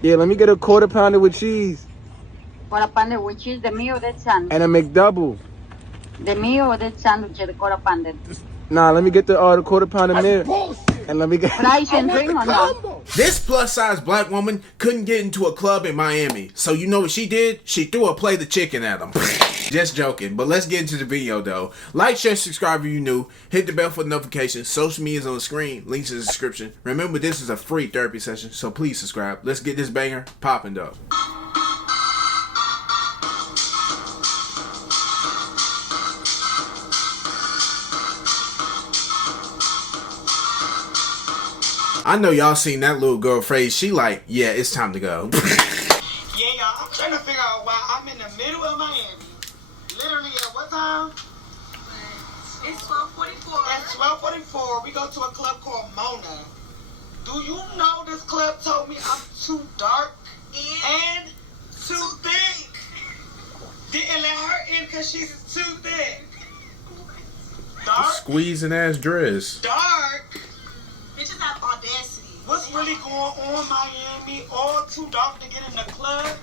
Yeah, let me get a quarter pounder with cheese. Quarter pounder with cheese, the meal or that sandwich? And a McDouble. The meal or that sandwich, the quarter pounder? Nah, let me get the quarter pounder meal. And let me get fries and drink or no? This plus-size black woman couldn't get into a club in Miami. So you know what she did? She threw a plate of chicken at them. Just joking. But let's get into the video though. Like, share, subscribe if you're new. Hit the bell for notifications. Social media is on the screen. Links in the description. Remember, this is a free therapy session, so please subscribe. Let's get this banger popping though. I know y'all seen that little girl phrase. She like, yeah, it's time to go. Yeah, y'all, I'm trying to figure out why I'm in the middle of Miami. Literally at what time? It's 12:44. At 12:44, we go to a club called Moana. Do you know this club told me I'm too dark and too thick? Didn't let her in because she's too thick. Dark? Squeezing ass dress. Dark? Bitches have audacity. What's really going on, Miami? All too dark to get in the club?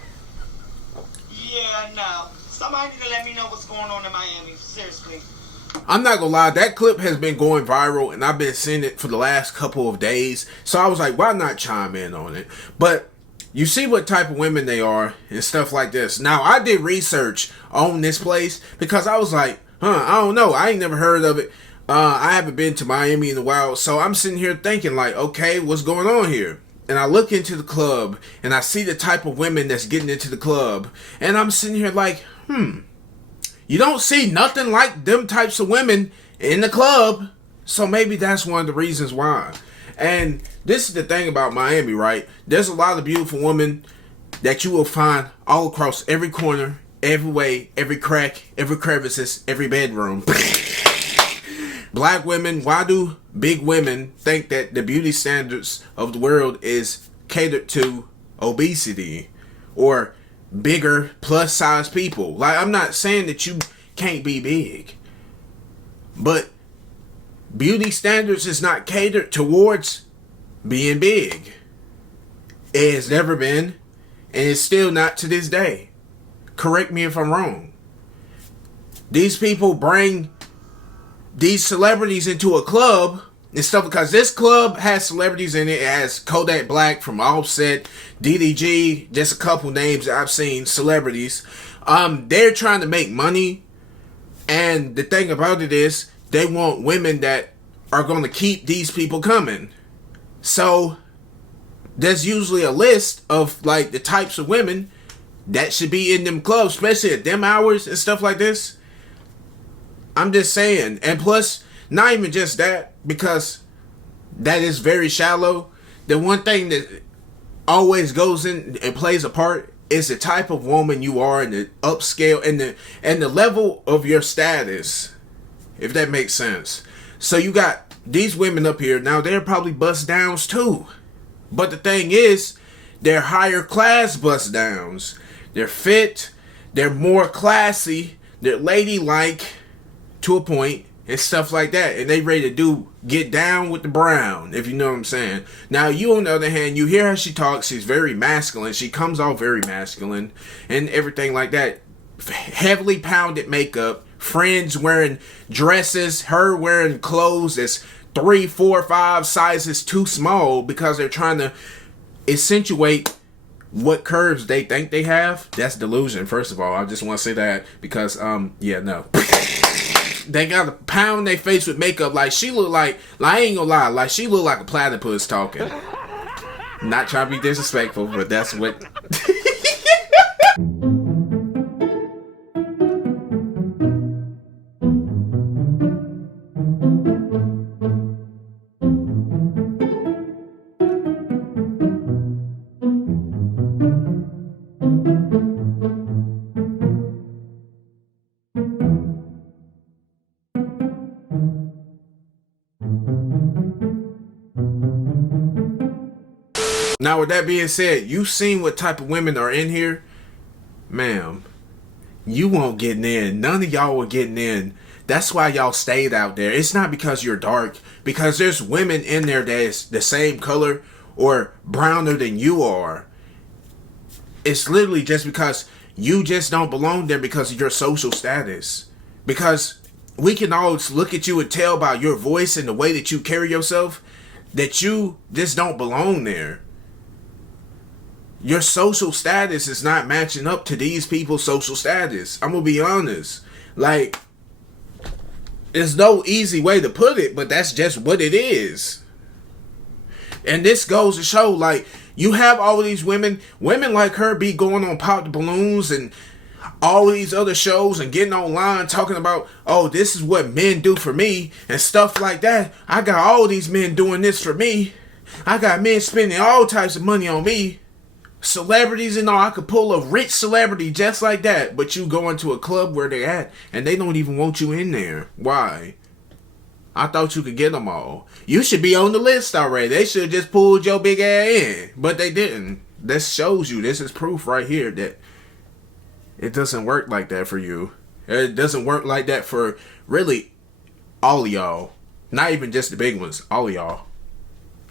Yeah, no. Somebody need to let me know what's going on in Miami. Seriously. I'm not gonna lie, that clip has been going viral and I've been seeing it for the last couple of days. So I was like, why not chime in on it? But you see what type of women they are and stuff like this. Now, I did research on this place because I was like, I don't know. I ain't never heard of it. I haven't been to Miami in a while. So I'm sitting here thinking like, okay, what's going on here? And I look into the club and I see the type of women that's getting into the club. And I'm sitting here like, you don't see nothing like them types of women in the club. So maybe that's one of the reasons why. And this is the thing about Miami, right? There's a lot of beautiful women that you will find all across every corner, every way, every crack, every crevices, every bedroom. Black women, why do big women think that the beauty standards of the world is catered to obesity or bigger plus size people? Like, I'm not saying that you can't be big, but beauty standards is not catered towards being big. It has never been, and it's still not to this day. Correct me if I'm wrong. These people bring these celebrities into a club and stuff because this club has celebrities in it. It has Kodak Black from Offset, DDG, just a couple names that I've seen, celebrities. They're trying to make money, and the thing about it is they want women that are going to keep these people coming. So there's usually a list of like the types of women that should be in them clubs, especially at them hours and stuff like this. I'm just saying. And plus, not even just that, because that is very shallow. The one thing that always goes in and plays a part is the type of woman you are and the upscale and the level of your status, if that makes sense. So you got these women up here. Now, they're probably bust downs too. But the thing is, they're higher class bust downs. They're fit. They're more classy. They're ladylike to a point and stuff like that, and they ready to get down with the brown, if you know what I'm saying. Now, you on the other hand, you hear how she talks. She's very masculine. She comes off very masculine and everything like that. Heavily pounded makeup, friends wearing dresses, her wearing clothes that's 3, 4, 5 sizes too small because they're trying to accentuate what curves they think they have. That's delusion, first of all. I just want to say that because yeah, no. They got to pound their face with makeup like she look like I ain't gonna lie, like she look like a platypus talking. Not trying to be disrespectful, but that's what. Now, with that being said, you've seen what type of women are in here. Ma'am, you won't get in. None of y'all were getting in. That's why y'all stayed out there. It's not because you're dark. Because there's women in there that's the same color or browner than you are. it's literally just because you just don't belong there because of your social status. Because we can always look at you and tell by your voice and the way that you carry yourself that you just don't belong there. Your social status is not matching up to these people's social status. I'm gonna be honest. Like, there's no easy way to put it, but that's just what it is. And this goes to show, like, you have all of these women like her be going on Pop the Balloons and all of these other shows and getting online talking about, oh, this is what men do for me and stuff like that. I got all these men doing this for me. I got men spending all types of money on me. Celebrities and all. I could pull a rich celebrity just like that. But you go into a club where they're at and they don't even want you in there. Why? I thought you could get them all. You should be on the list already. They should have just pulled your big ass in. But they didn't. This shows you. This is proof right here that it doesn't work like that for you. It doesn't work like that for really all of y'all. Not even just the big ones. All of y'all.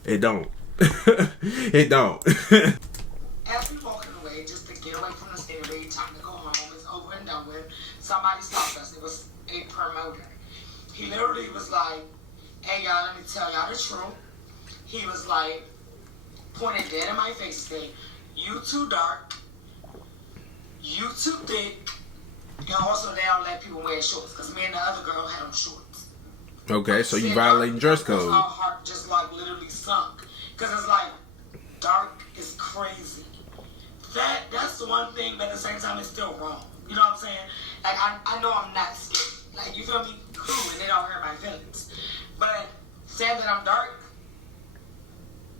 It don't. It don't. As we walking away, just to get away from the scenery, time to go home, it's over and done with. Somebody stopped us. It was a promoter. He literally was like, hey y'all, let me tell y'all the truth. He was like, pointed dead in my face and said, you too dark, you too thick, and also they don't let people wear shorts, because me and the other girl had on shorts. Okay, so you violating dress code. Our heart just like literally sunk, because it's like, dark is crazy. That's the one thing, but at the same time it's still wrong. You know what I'm saying? Like, I know I'm not skinny. Like, you feel me? Cool, and it don't hurt my feelings. But saying that I'm dark,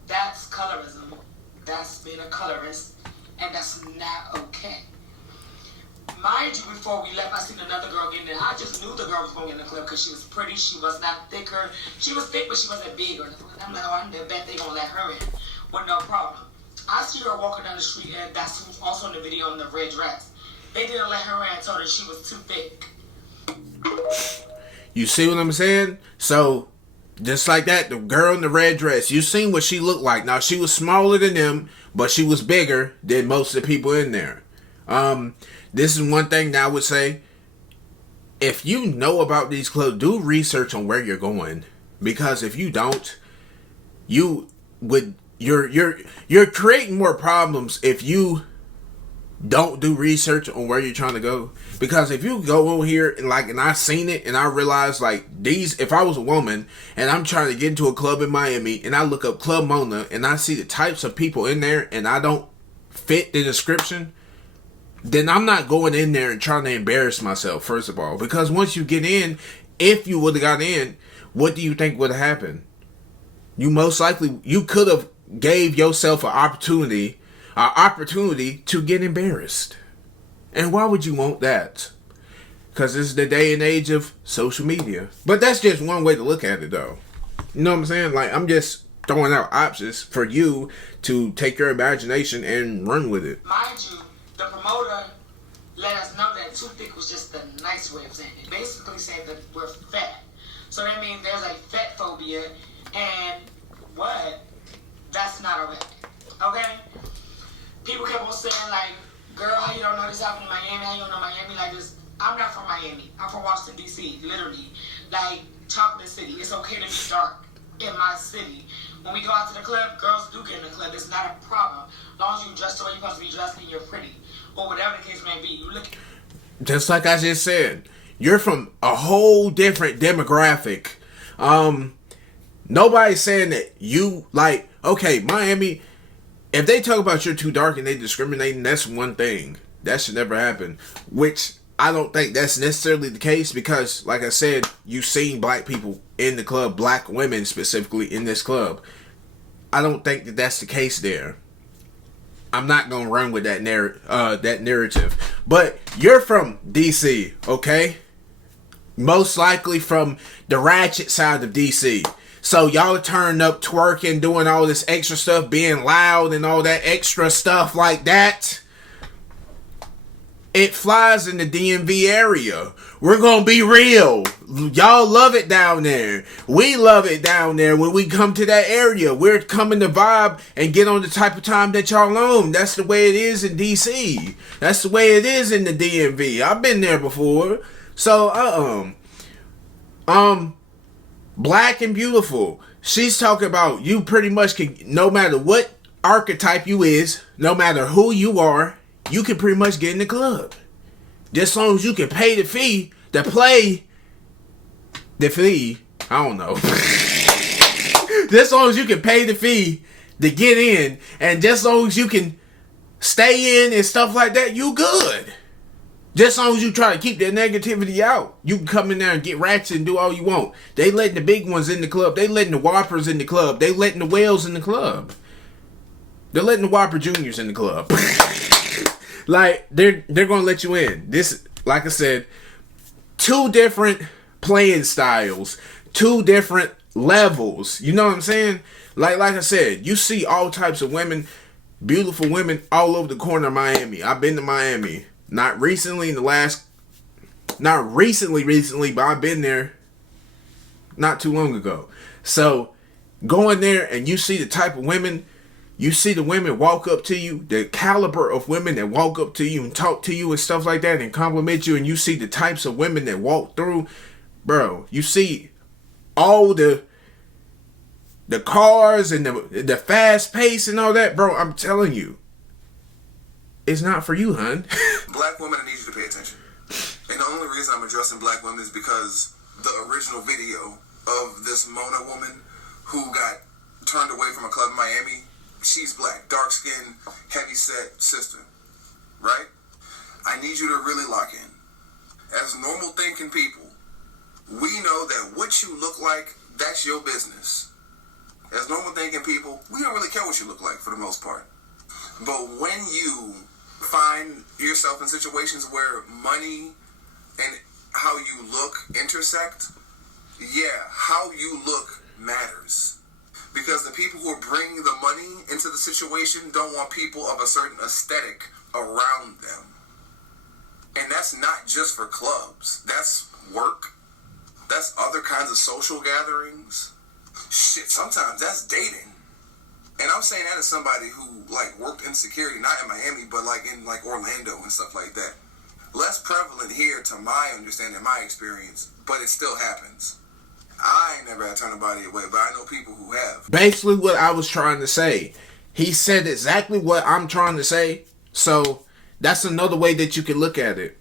that's colorism. That's being a colorist, and that's not okay. Mind you, before we left, I seen another girl getting in. I just knew the girl was going in the club because she was pretty. She was not thicker. She was thick, but she wasn't big or nothing. I'm like, oh, I bet they gonna let her in with no problem. I see her walking down the street, and that's who's also in the video in the red dress. They didn't let her in and told her she was too thick. You see what I'm saying? So, just like that, the girl in the red dress, you seen what she looked like. Now, she was smaller than them, but she was bigger than most of the people in there. This is one thing that I would say. If you know about these clubs, do research on where you're going. Because if you don't, you're creating more problems if you don't do research on where you're trying to go. Because if you go over here and I seen it and I realized if I was a woman and I'm trying to get into a club in Miami and I look up Club Moana and I see the types of people in there and I don't fit the description, then I'm not going in there and trying to embarrass myself, first of all. Because once you get in, if you would have got in, what do you think would have happened? You could have gave yourself an opportunity to get embarrassed. And why would you want that? Because this is the day and age of social media. But that's just one way to look at it, though. You know what I'm saying? Like, I'm just throwing out options for you to take your imagination and run with it. Mind you, the promoter let us know that too thick was just the nice way of saying it. Basically saying that we're fat. So that means there's a fat phobia, and what? That's not okay. Okay? People kept on saying, like, girl, how you don't know this happened in Miami? How you don't know Miami like this? I'm not from Miami. I'm from Washington, D.C., literally. Like, Chocolate City. It's okay to be dark in my city. When we go out to the club, girls do get in the club. It's not a problem. As long as you dress the way you're supposed to be dressed and you're pretty. Or whatever the case may be. You look. Just like I just said, you're from a whole different demographic. Nobody's saying that you, like, okay, Miami, if they talk about you're too dark and they discriminating, that's one thing. That should never happen. Which I don't think that's necessarily the case because, like I said, you've seen black people in the club, black women specifically in this club. I don't think that that's the case there. I'm not going to run with that narrative. But you're from D.C., okay? Most likely from the ratchet side of D.C., so y'all turn up twerking, doing all this extra stuff, being loud and all that extra stuff like that. it flies in the DMV area. We're gonna be real. Y'all love it down there. We love it down there. When we come to that area, we're coming to vibe and get on the type of time that y'all own. That's the way it is in DC. That's the way it is in the DMV. I've been there before. So, Black and Beautiful. She's talking about you pretty much can, no matter what archetype you is, no matter who you are, you can pretty much get in the club. Just as long as you can pay the fee to play the fee. I don't know. Just as long as you can pay the fee to get in, and just as long as you can stay in and stuff like that, you good. Just as long as you try to keep that negativity out, you can come in there and get ratchet and do all you want. They letting the big ones in the club. They letting the Whoppers in the club. They letting the whales in the club. They're letting the Whopper Juniors in the club. Like, they're gonna let you in. This, like I said, 2 different playing styles, 2 different levels. You know what I'm saying? Like I said, you see all types of women, beautiful women all over the corner of Miami. I've been to Miami. Not recently, but I've been there not too long ago. So, going there and you see the type of women, you see the women walk up to you, the caliber of women that walk up to you and talk to you and stuff like that and compliment you, and you see the types of women that walk through, bro, you see all the cars and the fast pace and all that, bro. I'm telling you, it's not for you, hun. Black women, I need you to pay attention. And the only reason I'm addressing black women is because the original video of this Moana woman who got turned away from a club in Miami, she's black, dark-skinned, heavy-set sister, right? I need you to really lock in. As normal thinking people, we know that what you look like, that's your business. As normal thinking people, we don't really care what you look like for the most part. But when you find yourself in situations where money and how you look intersect, yeah, how you look matters. Because the people who are bringing the money into the situation don't want people of a certain aesthetic around them. And that's not just for clubs. That's work. That's other kinds of social gatherings. Shit, sometimes that's dating. And I'm saying that as somebody who, like, worked in security, not in Miami, but, like, in, like, Orlando and stuff like that. Less prevalent here to my understanding, my experience, but it still happens. I ain't never had to turn a body away, but I know people who have. Basically what I was trying to say. He said exactly what I'm trying to say. So, that's another way that you can look at it.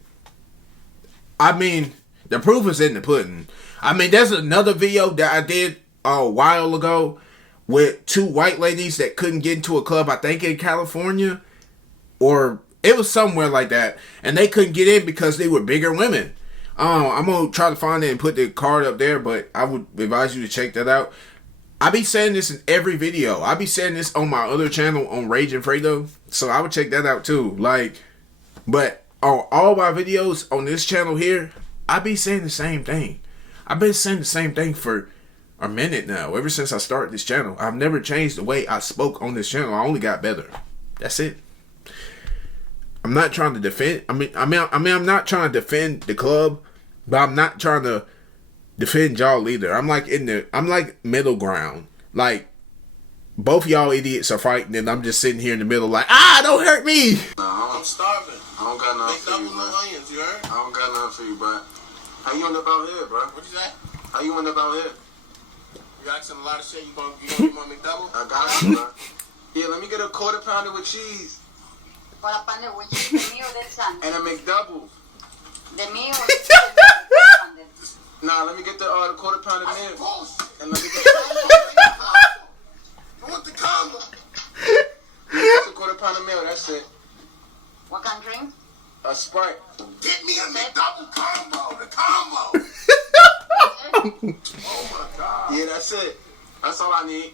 I mean, the proof is in the pudding. I mean, there's another video that I did a while ago with 2 white ladies that couldn't get into a club, I think in California, or it was somewhere like that, and they couldn't get in because they were bigger women. I'm going to try to find it and put the card up there, but I would advise you to check that out. I be saying this in every video. I be saying this on my other channel on Rage and Fredo, so I would check that out too. Like, but on all my videos on this channel here, I be saying the same thing. I've been saying the same thing for a minute now. Ever since I started this channel, I've never changed the way I spoke on this channel. I only got better. That's it. I'm not trying to defend. I'm not trying to defend the club, but I'm not trying to defend y'all either. I'm like middle ground. Like, both y'all idiots are fighting, and I'm just sitting here in the middle, like, don't hurt me. I'm starving. I don't got nothing for you, man. You heard? I don't got nothing for you, bro. How you end up out here, bro? What you say? How you end up out here? You asking a lot of shit. You gonna give me McDouble? I got you, bro. Yeah, let me get a quarter pounder with cheese. Quarter pounder with cheese, the mío del sándwich. And a McDouble. The mío del sándwich. Nah, let me get the quarter pounder meal. And let me get I want the combo. That's a quarter pounder meal, that's it. What kind of drink? A Sprite. Get me a McDouble combo, the combo. Oh my God. Yeah, that's it. That's all I need.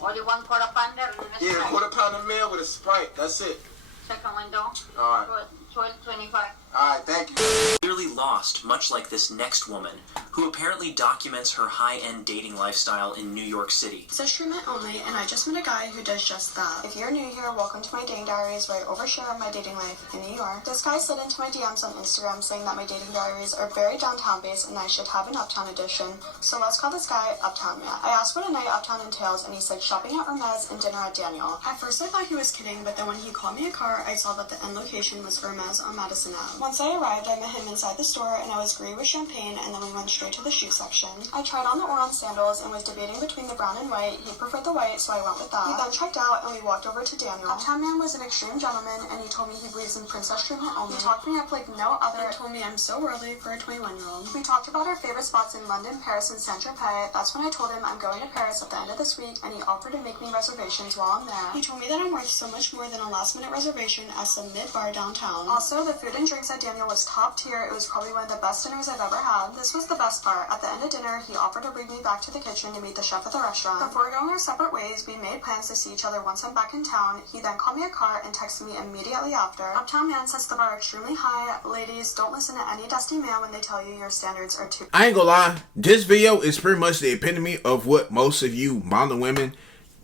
Only 1 quarter pounder? Yeah, a quarter pounder meal with a Sprite. That's it. Second window. All right. 12.25. All right, thank you. Clearly lost, much like this next woman, who who apparently documents her high-end dating lifestyle in New York City. It's a streaming only, and I just met a guy who does just that. If you're new here, welcome to my dating diaries, where I overshare my dating life in New York. This guy slid into my DMs on Instagram saying that my dating diaries are very downtown based and I should have an uptown edition. So let's call this guy Uptown Man. I asked what a night uptown entails, and he said shopping at Hermes and dinner at Daniel. At first I thought he was kidding, but then when he called me a car, I saw that the end location was Hermes on Madison Ave. Once I arrived, I met him inside the store, and I was greeted with champagne, and then we went straight to the shoe section. I tried on the Oran sandals and was debating between the brown and white. He preferred the white, so I went with that. We then checked out, and we walked over to Daniel. Uptown Man was an extreme gentleman, and he told me he believes in princess treatment only. He talked me up like no other and told me I'm so early for a 21-year-old. We talked about our favorite spots in London, Paris, and Saint-Tropez. That's when I told him I'm going to Paris at the end of this week, and he offered to make me reservations while I'm there. He told me that I'm worth so much more than a last-minute reservation at some mid-bar downtown. Also, the food and drinks at Daniel was top tier. It was probably one of the best dinners I've ever had. This was the best part. At the end of dinner, he offered to bring me back to the kitchen to meet the chef at the restaurant. Before going our separate ways, we made plans to see each other once I'm back in town. He then called me a car and texted me immediately after. Uptown Man sets the bar extremely high. Ladies, don't listen to any dusty man when they tell you your standards are too... I ain't gonna lie, this video is pretty much the epitome of what most of you modern women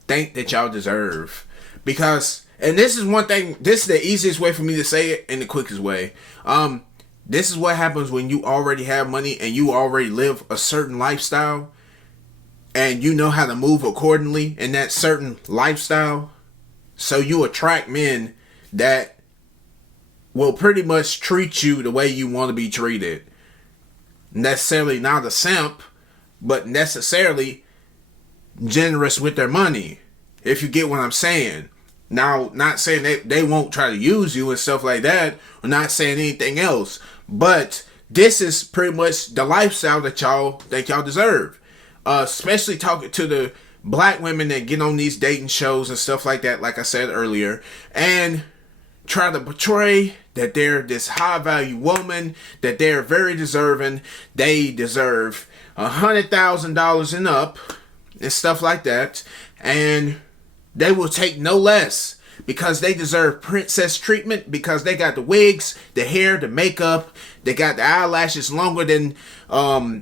think that y'all deserve. Because, and this is one thing, this is the easiest way for me to say it and the quickest way. This is what happens when you already have money and you already live a certain lifestyle and you know how to move accordingly in that certain lifestyle. So you attract men that will pretty much treat you the way you want to be treated. Necessarily not a simp, but necessarily generous with their money, if you get what I'm saying. Now, not saying that they won't try to use you and stuff like that, or not saying anything else, but this is pretty much the lifestyle that y'all deserve. Especially talking to the black women that get on these dating shows and stuff like that, like I said earlier, and try to portray that they're this high value woman, that they're very deserving, they deserve $100,000 and up, and stuff like that, and they will take no less because they deserve princess treatment, because they got the wigs, the hair, the makeup, they got the eyelashes longer than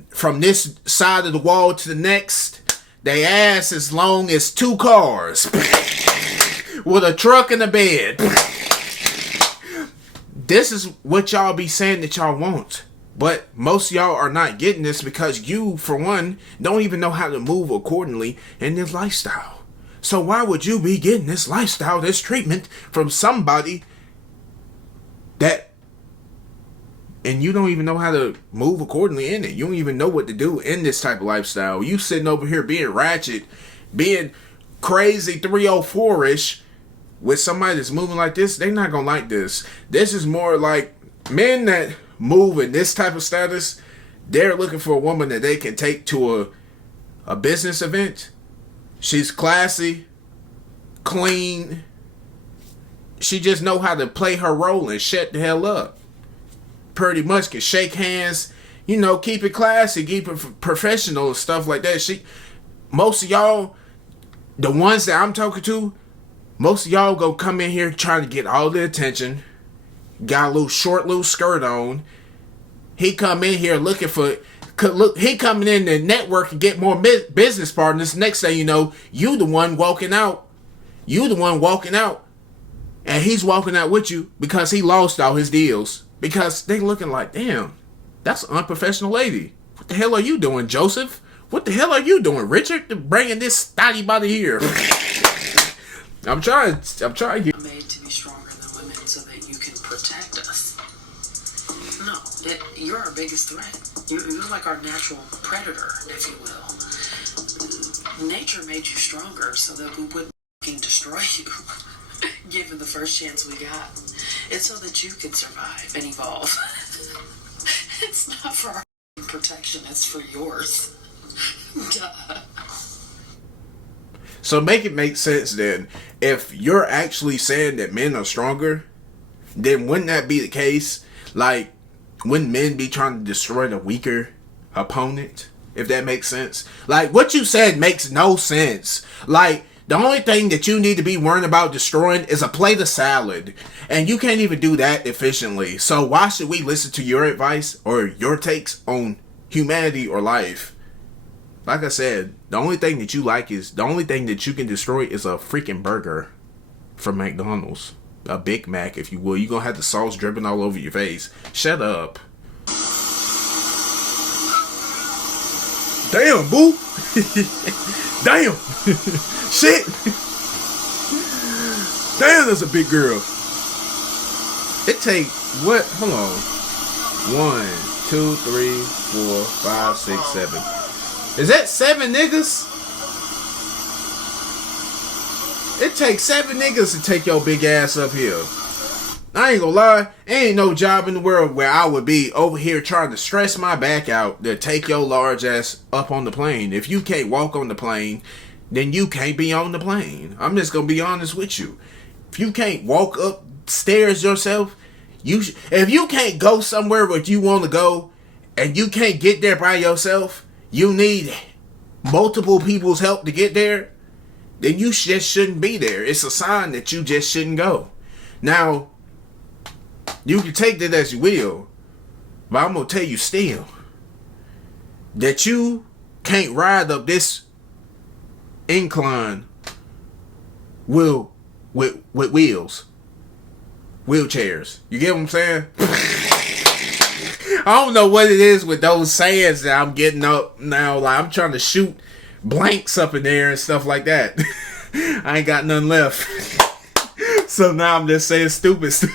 from this side of the wall to the next, they ass as long as 2 cars with a truck and a bed. This is what y'all be saying that y'all want. But most of y'all are not getting this because you, for one, don't even know how to move accordingly in this lifestyle. So why would you be getting this lifestyle, this treatment from somebody that, and you don't even know how to move accordingly in it. You don't even know what to do in this type of lifestyle. You sitting over here being ratchet, being crazy 304-ish with somebody that's moving like this. They're not going to like this. This is more like men that move in this type of status. They're looking for a woman that they can take to a business event. She's classy, clean. She just know how to play her role and shut the hell up. Pretty much can shake hands, you know, keep it classy, keep it professional and stuff like that. Most of y'all, the ones that I'm talking to, most of y'all go come in here trying to get all the attention. Got a little short little skirt on. He come in here looking for... He coming in to network and get more business partners. Next thing you know, you the one walking out. You the one walking out. And he's walking out with you because he lost all his deals. Because they looking like, damn, that's an unprofessional lady. What the hell are you doing, Joseph? What the hell are you doing, Richard? Bringing this stodgy body here. I'm trying to get... Made to be stronger than women so that you can protect us. No, you're our biggest threat. You're like our natural predator, if you will. Nature made you stronger so that we wouldn't fucking destroy you, given the first chance we got. It's so that you can survive and evolve. It's not for our protection, it's for yours. Duh. So make it make sense then. If you're actually saying that men are stronger, then wouldn't that be the case? Like, wouldn't men be trying to destroy the weaker opponent? If that makes sense. Like, what you said makes no sense. Like, the only thing that you need to be worrying about destroying is a plate of salad. And you can't even do that efficiently. So why should we listen to your advice or your takes on humanity or life. Like I said, the only thing that you like is, the only thing that you can destroy is a freaking burger from McDonald's. A Big Mac, if you will. You're gonna have the sauce dripping all over your face. Shut up. Damn, boo. Damn. Shit. Damn, that's a big girl. It take what? Hold on. 1, 2, 3, 4, 5, 6, 7. Is that 7 niggas? It takes 7 niggas to take your big ass up here. I ain't gonna lie, ain't no job in the world where I would be over here trying to stress my back out to take your large ass up on the plane. If you can't walk on the plane, then you can't be on the plane. I'm just gonna be honest with you. If you can't walk upstairs yourself, if you can't go somewhere where you want to go, and you can't get there by yourself, you need multiple people's help to get there, then you just shouldn't be there. It's a sign that you just shouldn't go. Now, you can take that as you will, but I'm going to tell you still that you can't ride up this incline with wheels. Wheelchairs. You get what I'm saying? I don't know what it is with those sayings that I'm getting up now. Like, I'm trying to shoot blanks up in there and stuff like that. I ain't got nothing left. So now I'm just saying stupid stuff.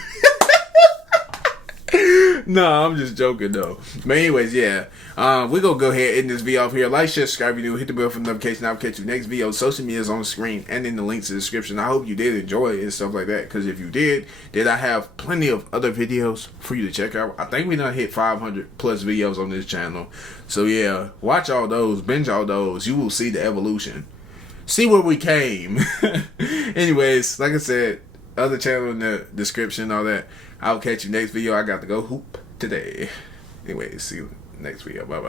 No, I'm just joking though. But anyways, yeah. We're going to go ahead and end this video off here. Like, share, subscribe if you new. Hit the bell for notification. I'll catch you next video. Social media is on the screen and in the links in the description. I hope you did enjoy it and stuff like that. Because if you did I have plenty of other videos for you to check out. I think we done hit 500 plus videos on this channel. So yeah, watch all those. Binge all those. You will see the evolution. See where we came. Anyways, like I said, other channel in the description, all that. I'll catch you next video. I got to go hoop today. Anyways, see you next video. Bye bye.